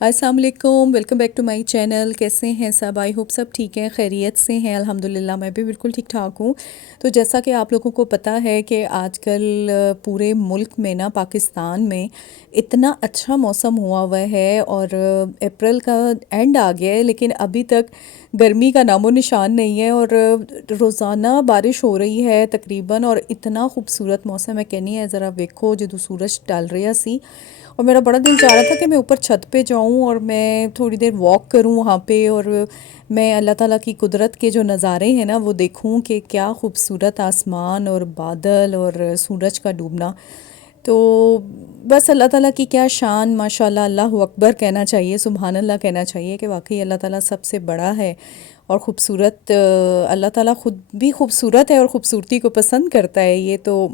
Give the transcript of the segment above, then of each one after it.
السلام علیکم، welcome back to my channel. کیسے ہیں سب؟ آئی ہوپ سب ٹھیک ہیں، خیریت سے ہیں الحمدللہ۔ میں بھی بالکل ٹھیک ٹھاک ہوں۔ تو جیسا کہ آپ لوگوں کو پتہ ہے کہ آج کل پورے ملک میں نا، پاکستان میں اتنا اچھا موسم ہوا ہے، اور اپریل کا اینڈ آ گیا ہے لیکن ابھی تک گرمی کا نام و نشان نہیں ہے، اور روزانہ بارش ہو رہی ہے تقریباً، اور اتنا خوبصورت موسم ہے کہ نہیں ہے، ذرا ویکھو جدوں سورج ڈال رہا سی۔ اور میرا بڑا دل چاہ رہا تھا کہ میں اوپر چھت پہ جاؤں اور میں تھوڑی دیر واک کروں وہاں پہ، اور میں اللہ تعالیٰ کی قدرت کے جو نظارے ہیں نا وہ دیکھوں کہ کیا خوبصورت آسمان اور بادل اور سورج کا ڈوبنا۔ تو بس اللہ تعالیٰ کی کیا شان، ماشاءاللہ، اللہ اکبر کہنا چاہیے، سبحان اللہ کہنا چاہیے کہ واقعی اللہ تعالیٰ سب سے بڑا ہے اور خوبصورت۔ اللہ تعالیٰ خود بھی خوبصورت ہے اور خوبصورتی کو پسند کرتا ہے، یہ تو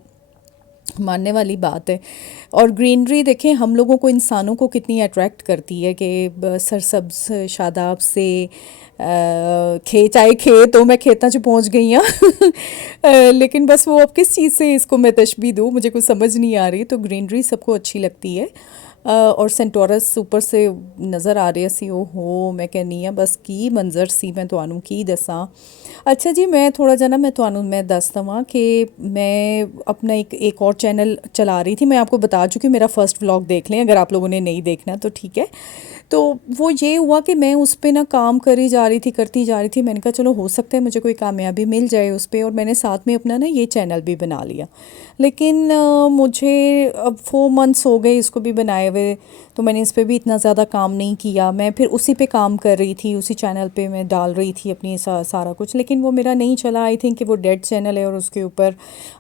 ماننے والی بات ہے۔ اور گرینری دیکھیں ہم لوگوں کو، انسانوں کو کتنی اٹریکٹ کرتی ہے کہ سرسبز شاداب سے چاہے کھیت ہو، میں کھیتاں چ پہنچ گئی ہوں لیکن بس وہ اب کس چیز سے اس کو میں تشبیہ دوں، مجھے کچھ سمجھ نہیں آ رہی۔ تو گرینری سب کو اچھی لگتی ہے، اور سینٹورس اوپر سے نظر آ رہی سی، او ہو میں کہنی ہاں بس کی منظر سی، میں تانوں کی دساں۔ اچھا جی، میں تھوڑا جا نا میں تانوں میں دس دواں کہ میں اپنا ایک اور چینل چلا رہی تھی، میں آپ کو بتا چکی ہوں، میرا فرسٹ ولاگ دیکھ لیں اگر آپ لوگوں نے نہیں دیکھنا تو ٹھیک ہے۔ تو وہ یہ ہوا کہ میں اس پہ نا کام کری جا رہی تھی، کرتی جا رہی تھی، میں نے کہا چلو ہو سکتا ہے مجھے کوئی کامیابی مل جائے اس پہ، اور میں نے ساتھ میں اپنا نا یہ چینل بھی بنا لیا۔ لیکن مجھے اب 4 منتھس ہو گئے اس کو بھی بنائے ہوئے، تو میں نے اس پہ بھی اتنا زیادہ کام نہیں کیا، میں پھر اسی پہ کام کر رہی تھی، اسی چینل پہ میں ڈال رہی تھی اپنی سارا کچھ، لیکن وہ میرا نہیں چلا۔ آئی تھنک کہ وہ ڈیڈ چینل ہے اور اس کے اوپر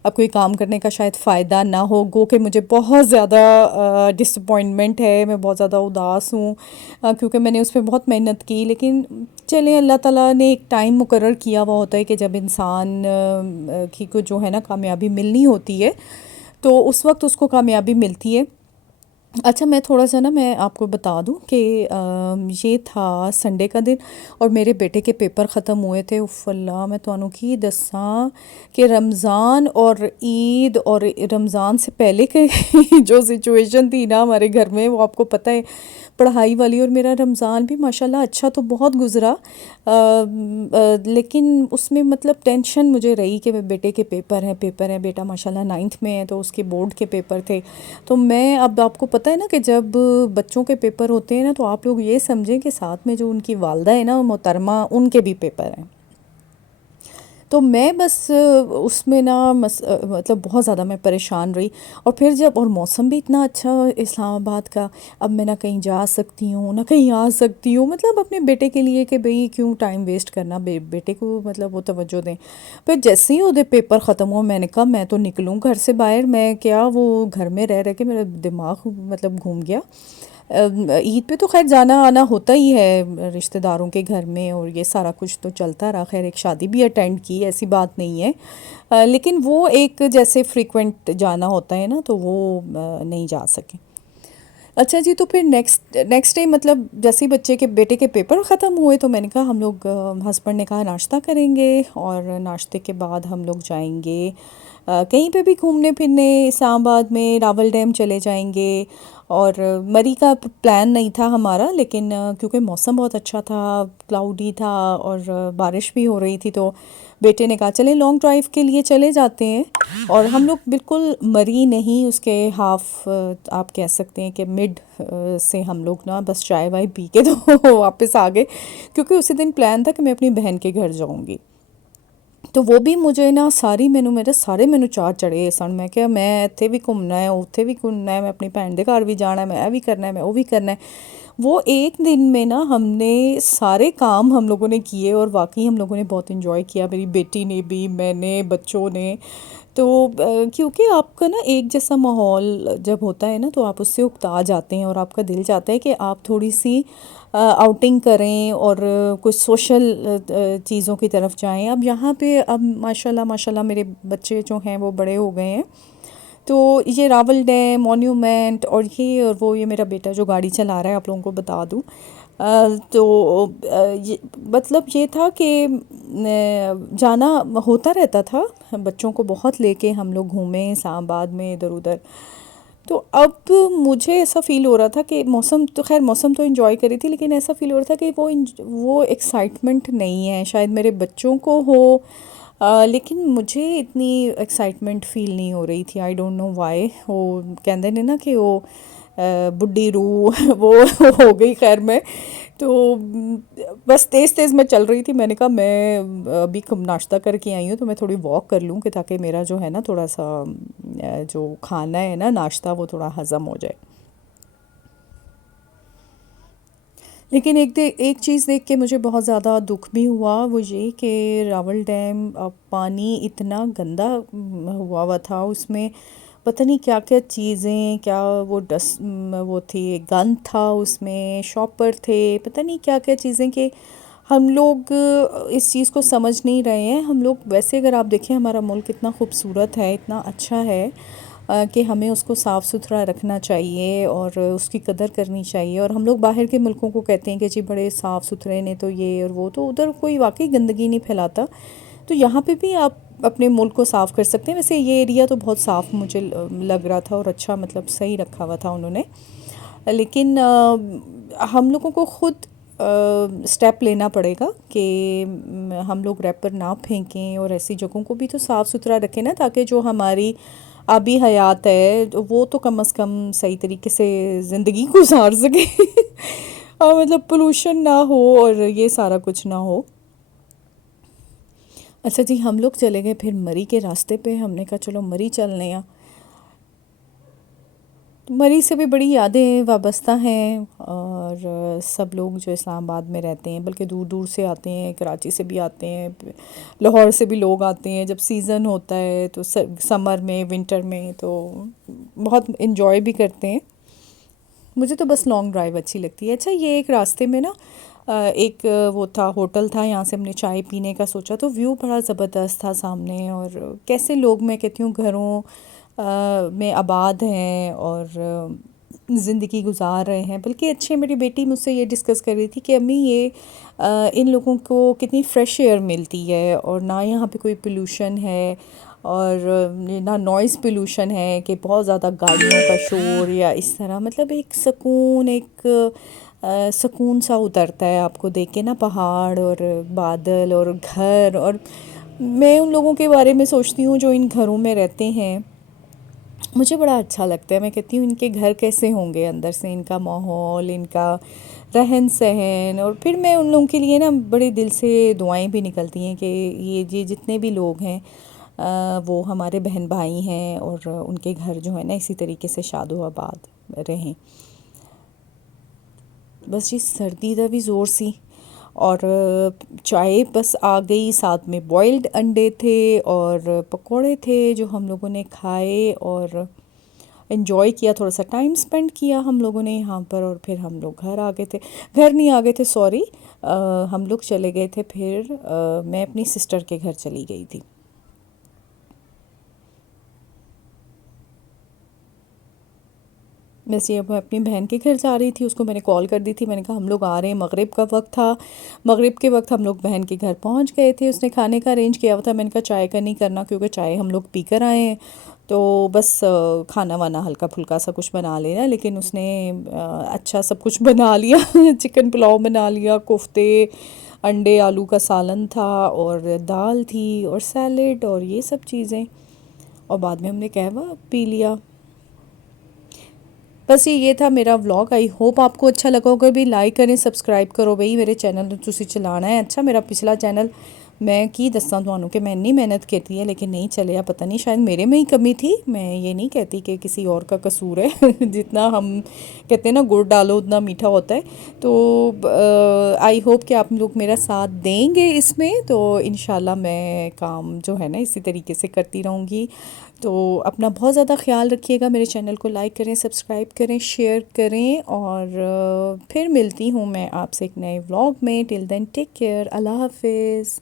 اب کوئی کام کرنے کا شاید فائدہ نہ ہو، گو کہ مجھے بہت زیادہ ڈس اپوائنٹمنٹ ہے، میں بہت زیادہ اداس ہوں کیونکہ میں نے اس پہ بہت محنت کی۔ لیکن چلیں، اللہ تعالیٰ نے ایک ٹائم مقرر کیا ہوا ہوتا ہے کہ جب انسان کی کو جو ہے نا کامیابی ملنی ہوتی ہے تو اس وقت اس کو کامیابی ملتی ہے۔ اچھا، میں تھوڑا سا نا میں آپ کو بتا دوں کہ یہ تھا سنڈے کا دن، اور میرے بیٹے کے پیپر ختم ہوئے تھے۔ اف اللہ، میں تانوں کی دساں کہ رمضان اور عید اور رمضان سے پہلے کے جو سچویشن تھی نا ہمارے گھر میں، وہ آپ کو پتہ ہے، پڑھائی والی، اور میرا رمضان بھی ماشاءاللہ اچھا تو بہت گزرا، لیکن اس میں مطلب ٹینشن مجھے رہی کہ بیٹے کے پیپر ہیں، بیٹا ماشاءاللہ 9th میں ہے تو اس کے بورڈ کے پیپر تھے۔ تو میں اب آپ کو پتہ ہے نا کہ جب بچوں کے پیپر ہوتے ہیں نا تو آپ لوگ یہ سمجھیں کہ ساتھ میں جو ان کی والدہ ہے نا محترمہ، ان کے بھی پیپر ہیں۔ تو میں بس اس میں نا مطلب بہت زیادہ میں پریشان رہی، اور پھر جب، اور موسم بھی اتنا اچھا اسلام آباد کا، اب میں نہ کہیں جا سکتی ہوں نہ کہیں آ سکتی ہوں، مطلب اپنے بیٹے کے لیے کہ بھئی کیوں ٹائم ویسٹ کرنا، بیٹے کو مطلب وہ توجہ دیں۔ پھر جیسے ہی وہ پیپر ختم ہوا میں نے کہا میں تو نکلوں گھر سے باہر، میں کیا وہ گھر میں رہ کے میرا دماغ مطلب گھوم گیا۔ عید پہ تو خیر جانا آنا ہوتا ہی ہے رشتہ داروں کے گھر میں، اور یہ سارا کچھ تو چلتا رہا، خیر ایک شادی بھی اٹینڈ کی، ایسی بات نہیں ہے، لیکن وہ ایک جیسے فریکوینٹ جانا ہوتا ہے نا تو وہ نہیں جا سکے۔ اچھا جی، تو پھر نیکسٹ ڈے مطلب جیسے ہی بچے کے بیٹے کے پیپر ختم ہوئے تو میں نے کہا ہم لوگ، ہسبینڈ نے کہا ناشتہ کریں گے، اور ناشتے کے بعد ہم لوگ جائیں گے کہیں پہ بھی گھومنے پھرنے، اسلام آباد میں راول ڈیم چلے جائیں گے۔ اور مری کا پلان نہیں تھا ہمارا، لیکن کیونکہ موسم بہت اچھا تھا، کلاؤڈی تھا اور بارش بھی ہو رہی تھی، تو بیٹے نے کہا چلے لانگ ڈرائیو کے لیے چلے جاتے ہیں۔ اور ہم لوگ بالکل مری نہیں، اس کے ہاف آپ کہہ سکتے ہیں کہ مڈ سے ہم لوگ نا بس چائے وائے پی کے تو واپس آ گئے، کیونکہ اسی دن پلان تھا کہ میں اپنی بہن کے گھر جاؤں گی۔ تو وہ بھی مجھے نا میرے سارے مینو چاہ چڑھے سن، میں کہ میں اتنے بھی گھومنا ہے، اتنے بھی گھومنا ہے، میں اپنی بھن دے گھر بھی جانا ہے، میں یہ بھی کرنا ہے، میں وہ بھی کرنا ہے۔ وہ ایک دن میں نا ہم نے سارے کام ہم لوگوں نے کیے، اور واقعی ہم لوگوں نے بہت انجوائے کیا، میری بیٹی نے بھی، میں نے، بچوں نے۔ تو کیونکہ آپ کا نا ایک جیسا ماحول جب ہوتا ہے نا تو آپ اس سے اکتا جاتے ہیں، اور آپ کا دل چاہتا ہے کہ آپ تھوڑی سی آؤٹنگ کریں اور کچھ سوشل چیزوں کی طرف جائیں۔ اب یہاں پہ اب ماشاءاللہ میرے بچے جو ہیں وہ بڑے ہو گئے ہیں، تو یہ راول ڈیم، مونیومنٹ، اور وہ یہ میرا بیٹا جو گاڑی چلا رہا ہے آپ لوگوں کو بتا دوں، تو مطلب یہ تھا کہ جانا ہوتا رہتا تھا، بچوں کو بہت لے کے ہم لوگ گھومیں اسلام آباد میں ادھر ادھر۔ تو اب مجھے ایسا فیل ہو رہا تھا کہ موسم تو خیر موسم تو انجوائے کری تھی، لیکن ایسا فیل ہو رہا تھا کہ وہ ایکسائٹمنٹ نہیں ہے، شاید میرے بچوں کو ہو، لیکن مجھے اتنی ایکسائٹمنٹ فیل نہیں ہو رہی تھی. I don't know why. وہ کہندے نے نا کہ وہ بڈھی روح وہ ہو گئی خیر میں. تو بس تیز تیز میں چل رہی تھی. میں نے کہا میں ابھی ناشتہ کر کے آئی ہوں تو میں تھوڑی واک کر لوں، کہ تاکہ میرا جو ہے نا تھوڑا سا جو کھانا ہے نا ناشتہ وہ تھوڑا ہضم ہو جائے. لیکن ایک چیز دیکھ کے مجھے بہت زیادہ دکھ بھی ہوا، وہ یہ کہ راول ڈیم پانی اتنا گندا ہوا ہوا تھا، اس میں پتہ نہیں کیا کیا چیزیں، کیا وہ وہ تھی، گند تھا اس میں، شاپر تھے، پتہ نہیں کیا کیا چیزیں، کہ ہم لوگ اس چیز کو سمجھ نہیں رہے ہیں. ہم لوگ ویسے اگر آپ دیکھیں ہمارا ملک اتنا خوبصورت ہے، اتنا اچھا ہے، کہ ہمیں اس کو صاف ستھرا رکھنا چاہیے اور اس کی قدر کرنی چاہیے. اور ہم لوگ باہر کے ملکوں کو کہتے ہیں کہ جی بڑے صاف ستھرے نے تو یہ اور وہ، تو ادھر کوئی واقعی گندگی نہیں پھیلاتا. تو یہاں پہ بھی آپ اپنے ملک کو صاف کر سکتے ہیں. ویسے یہ ایریا تو بہت صاف مجھے لگ رہا تھا، اور اچھا مطلب صحیح رکھا ہوا تھا انہوں نے. لیکن ہم لوگوں کو خود اسٹیپ لینا پڑے گا کہ ہم لوگ ریپر نہ پھینکیں، اور ایسی جگہوں کو بھی تو صاف ستھرا رکھیں نا، تاکہ جو ہماری آبی حیات ہے وہ تو کم از کم صحیح طریقے سے زندگی گزار سکے. اور مطلب پولوشن نہ ہو اور یہ سارا کچھ نہ ہو. اچھا جی، ہم لوگ چلے گئے پھر مری کے راستے پہ. ہم نے کہا چلو مری چلنے ہیں. مری سے بھی بڑی یادیں وابستہ ہیں، اور سب لوگ جو اسلام آباد میں رہتے ہیں بلکہ دور دور سے آتے ہیں، کراچی سے بھی آتے ہیں، لاہور سے بھی لوگ آتے ہیں جب سیزن ہوتا ہے تو سمر میں، ونٹر میں، تو بہت انجوائے بھی کرتے ہیں. مجھے تو بس لانگ ڈرائیو اچھی لگتی ہے. اچھا یہ ایک راستے میں نا ایک وہ تھا، ہوٹل تھا، یہاں سے ہم نے چائے پینے کا سوچا تو ویو بڑا زبردست تھا سامنے، اور کیسے لوگ میں کہتی ہوں گھروں میں آباد ہیں اور زندگی گزار رہے ہیں. بلکہ اچھے، میری بیٹی مجھ سے یہ ڈسکس کر رہی تھی کہ امی یہ ان لوگوں کو کتنی فریش ایئر ملتی ہے، اور نہ یہاں پہ کوئی پولوشن ہے، اور نہ نوائز پولوشن ہے کہ بہت زیادہ گاڑیوں کا شور یا اس طرح. مطلب ایک سکون، ایک سکون سا اترتا ہے آپ کو دیکھ کے نا، پہاڑ اور بادل اور گھر. اور میں ان لوگوں کے بارے میں سوچتی ہوں جو ان گھروں میں رہتے ہیں، مجھے بڑا اچھا لگتا ہے. میں کہتی ہوں ان کے گھر کیسے ہوں گے اندر سے، ان کا ماحول، ان کا رہن سہن. اور پھر میں ان لوگوں کے لیے نا بڑے دل سے دعائیں بھی نکلتی ہیں کہ یہ جتنے بھی لوگ ہیں وہ ہمارے بہن بھائی ہیں، اور ان کے گھر جو ہے نا اسی طریقے سے شاد و آباد رہیں. بس جی سردی دا بھی زور سی، اور چائے بس آ گئی، ساتھ میں بوائلڈ انڈے تھے اور پکوڑے تھے جو ہم لوگوں نے کھائے اور انجوائے کیا. تھوڑا سا ٹائم اسپینڈ کیا ہم لوگوں نے یہاں پر، اور پھر ہم لوگ گھر آ گئے تھے. گھر نہیں آ گئے تھے، سوری، ہم لوگ چلے گئے تھے پھر میں اپنی سسٹر کے گھر چلی گئی تھی. ویسے اب میں اپنی بہن کے گھر جا رہی تھی، اس کو میں نے کال کر دی تھی، میں نے کہا ہم لوگ آ رہے ہیں. مغرب کا وقت تھا، مغرب کے وقت ہم لوگ بہن کے گھر پہنچ گئے تھے. اس نے کھانے کا ارینج کیا ہوا تھا. میں نے کہا چائے کا نہیں کرنا، کیونکہ چائے ہم لوگ پی کر آئے ہیں، تو بس کھانا وانا ہلکا پھلکا سا کچھ بنا لینا. لیکن اس نے اچھا سب کچھ بنا لیا. چکن پلاؤ بنا لیا، کوفتے، انڈے، آلو کا سالن تھا، اور دال تھی، اور سیلڈ، اور یہ سب چیزیں. اور بعد میں ہم نے قہوہ پی لیا. بس یہ تھا میرا ولاگ. آئی ہوپ آپ کو اچھا لگا ہوگا. بھی لائک کریں، سبسکرائب کرو بھائی میرے چینل تسی چلانا ہے. اچھا میرا پچھلا چینل میں کی دساں تھانوں کہ میں اتنی محنت کیتی ہے لیکن نہیں چلیا. پتہ نہیں شاید میرے میں ہی کمی تھی. میں یہ نہیں کہتی کہ کسی اور کا قصور ہے. جتنا ہم کہتے ہیں نا گڑ ڈالو اتنا میٹھا ہوتا ہے. تو آئی ہوپ کہ آپ لوگ میرا ساتھ دیں گے اس میں. تو انشاءاللہ میں کام جو ہے نا اسی طریقے سے کرتی رہوں گی. تو اپنا بہت زیادہ خیال رکھیے گا. میرے چینل کو لائک کریں، سبسکرائب کریں، شیئر کریں، اور پھر ملتی ہوں میں آپ سے ایک نئے ولاگ میں. ٹل دین ٹیک کیئر. اللہ حافظ.